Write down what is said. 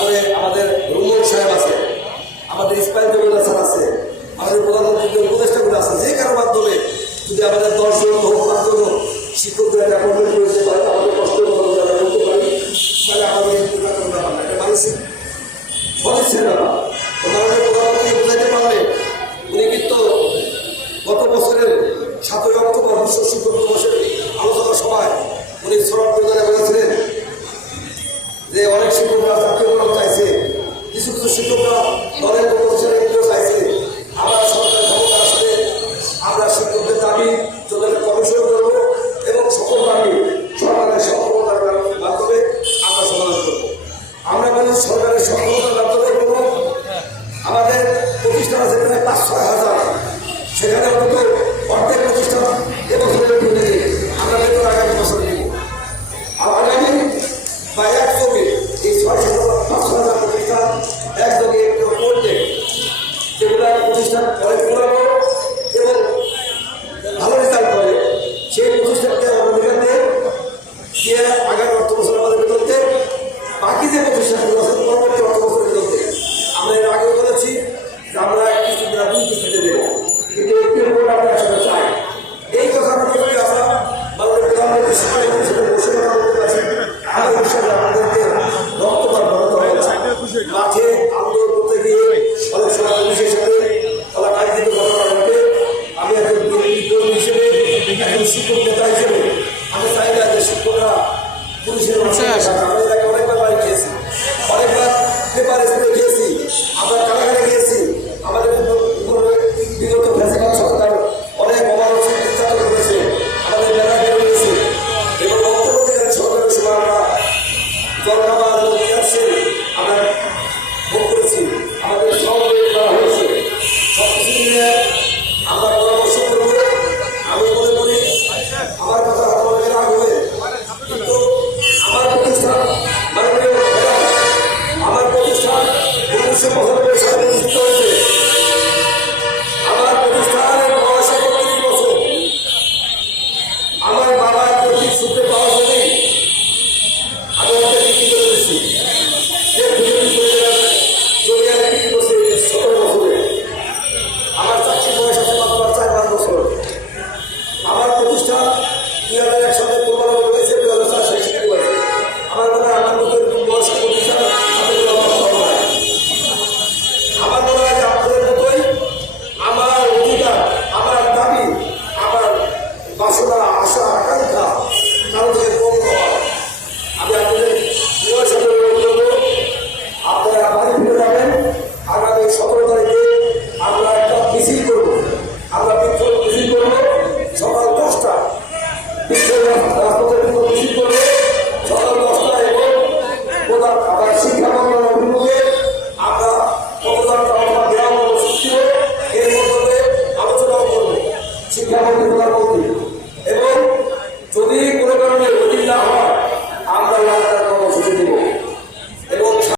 তারপরে আমাদের রুমন সাহেব আছে, আমাদের ইসমাইল জমিলা স্যার আছে, আমাদের প্রধানমন্ত্রীর উপদেষ্টাগুলো আছে। যে কারো মাধ্যমে যদি আমাদের 10 জন হোক 5 জন শিক্ষকরা অ্যাপয়েন্টমেন্ট করতে পারে, আমাদের কষ্টের কথা যারা করতে পারি, তাহলে আমাদের একটা মানসিক সদিচ্ছের ব্যাপার। আমাদের প্রধানমন্ত্রী বোঝাইতে পারলে উনি কিন্তু গত বছরের 7ই অক্টোবর বিশ্ব শিক্ষক দিবসের আলোচনা সভায় উনি সরব প্রদানে বলেছিলেন যে অনেক শিক্ষকরা চাকরিকরণ চাইছে, কিছু কিছু শিক্ষকরা দলের প্রতিষ্ঠানগুলো চাইছে। আমরা সরকার ক্ষমতা আসলে আমরা শিক্ষকদের দাবি চলে কমিশন করব এবং সকল দাবি সরকারের সক্ষমতার মাধ্যমে আমরা সমাধান করব। আমরা বলি সরকারের সক্ষমতার মাধ্যমে করব। আমাদের প্রতিষ্ঠান আছে প্রায় 5-6 হাজার, সেখানে অন্তত অর্ধেক প্রতিষ্ঠান এবছরের মধ্যে আমরা বেতন আগামী বছর দিব। আগামী বা একযোগে এই 6-5 হাজার প্রতিষ্ঠান একযোগে করতে, যেগুলো প্রতিষ্ঠান অনেক পুরানো এবং ভালো রেজাল্ট করে সেই প্রতিষ্ঠানকে অগ্রাধিকার দিয়ে আগামী অর্থ বছর আমাদের বেতন দেয়। বাকি যে প্রতিষ্ঠানগুলো আছে পরবর্তী অর্থ বছর বেতন দেয়। আমরা এর আগে বলেছি যে আমরা কিছুটা 2 কিস্তিতে দেবো, কিন্তু একটি উপর আমরা আসলে চাই। এই কথা মনে করি আমরা মাননীয় প্রধানমন্ত্রীর সাথে বসে কথা বলতে পারছি। আমার হিসাবে আমাদেরকে রক্তপাত বন্ধ হয়েছে, মাঠে আন্দোলন করতে গিয়ে অনেক সময় পুলিশের সাথে কাঙ্ক্ষিত ঘটনা ঘটে। আমি একজন কর্মী হিসেবে, একজন শিক্ষক নেতা হিসেবে আমি চাই না যে শিক্ষকরা পুলিশের অনেকবার বাড়ি খেয়েছি, অনেকবার পেপার স্প্রে খেয়েছি, আমরা কারাগারে গিয়েছি। আমাদের বিগত ফ্যাসিবাদ সরকার অনেক অমানসিক নির্যাতন করেছে, আমাদের বেলা বের হয়েছে এবং অন্তর্বর্তীকালীন সরকারের সময় আমরা জলখাবার এবং গ্যাসে আমরা ভোগ করেছি, আমাদের সঙ্গে করা হয়েছে। সব কিছু মিলে আমরা পরামর্শ করব। আমি মনে করি আমার কথা আপনাদের রাগ হবে, কিন্তু আমার প্রতিষ্ঠান মাননীয় আমার প্রতিষ্ঠান 1975